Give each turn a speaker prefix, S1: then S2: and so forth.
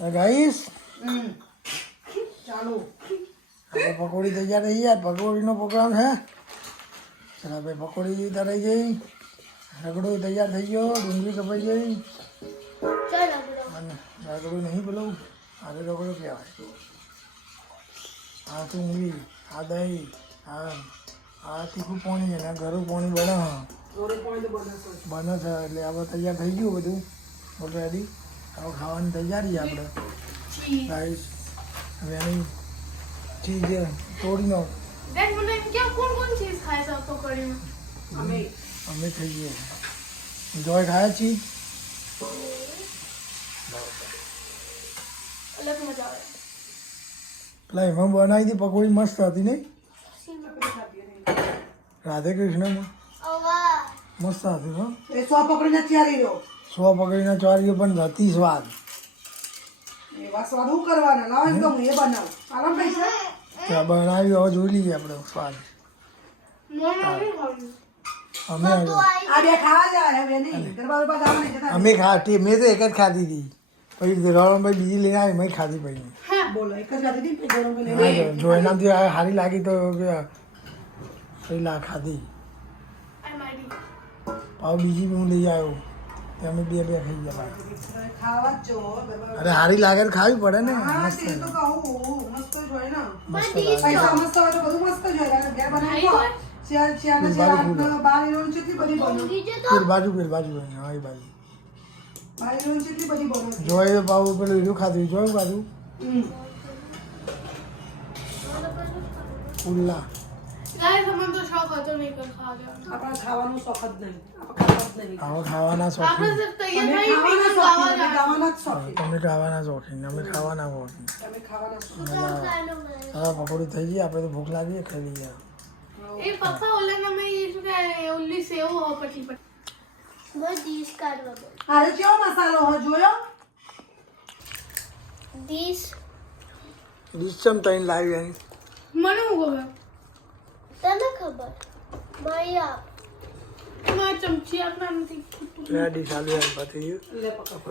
S1: guys
S2: ચાલો
S1: પકોડી તૈયાર થઈ ગયા પકોડીનો પ્રોગ્રામ છે ચાલો ભાઈ પકોડી તરાઈ ગઈ રગડો તૈયાર થઈ ગયો ડુંગળી કપાઈ ગઈ અને રગડો નહીં પેલો આરે રગડો કહેવાય આ ડુંગળી આ દહીં આ તીખું પાણી અને ગરું પાણી બને બને છે એટલે હવે તૈયાર થઈ ગયું બધું ઓલરેડી હવે ખાવાની તૈયારી આપણે ગાઈસ હવે એની चीज़ तोड़ी नो हमें खाइए जॉय खाया चीज पेला एम बनाई थी पकौड़ी मस्त थी नहीं राधे कृष्ण में मस्त थी हाँ
S2: સ્વ પકડીને ચારી રહ્યો
S1: स्व पकड़ी चारियों पण रहती स्वाद
S2: એવા સ્વાદ હું કરવાના લાવ એકદમ એ બનાવ આરામ પૈસા
S1: ત્યાં બનાવી હવે જોઈ લઈએ આપણે સ્વાદ અમે
S2: આ બે ખાવા જાય હવે નહીં ગરબા ગરબા ખાવા નહીં જતા
S1: અમે ખાતી મેં તો એક જ ખાધી હતી પછી ગરબામાં બીજી લઈને આવી મેં ખાધી પછી
S2: બોલો એક જ ખાધી હતી પછી ગરમ લઈને
S1: હા જો એનાથી સારી લાગી તો પેલા ખાધી પાવ બીજી બી હું લઈ આવ્યો તે અમે બે ખાઈ ગયા
S2: ખાવા જ જો ગરબા
S1: અરે સારી લાગે તો ખાવી પડે ને
S2: હા
S1: મસ્ત
S2: તે તો કહું મસ્ત જ હોય ને
S1: મસ્ત
S2: પૈસા મસ્ત હોય તો બધું મસ્ત જ હોય ઘેર બનાવી લો ચાર ને ચાર બાર ઇલોની જેટલી બધી બનો
S1: પેલી બાજુ હા એ બાજુ
S2: બાર ઇલોની જેટલી બધી બનો
S1: જોઈ પાવ પેલું એનું ખાધું જોયું બાજુ ઉલ્લા
S2: આપણા ખાવાનું શોખ જ નહીં આપણે ખાવા જ નહીં
S1: હવે ખાવાના શોખીન
S2: ગાવાના જ શોખીન
S1: તમે ખાવાના શોખીન અમે ખાવાના શોખીન
S2: તમે ખાવાના શોખીન
S1: હવે પકોડી થઈ ગઈ આપણે તો ભૂખ લાગી ખાઈ લઈએ
S3: એ પપ્પા ઓલા મેં ये શું કે ઓલી સેવ હો પટી
S4: બસ ડીશ કાઢવા બોલ
S2: અરે કેવો મસાલો હો જોયો
S4: ડીશ
S1: ડીશમ તઈને લાવી એની
S3: મને હું ખબર
S4: તને ખબર ભૈયા
S3: મારા ચમચી આપના નથી
S1: રેડી ચાલુ એમ પતી ગયું
S2: લે પકડ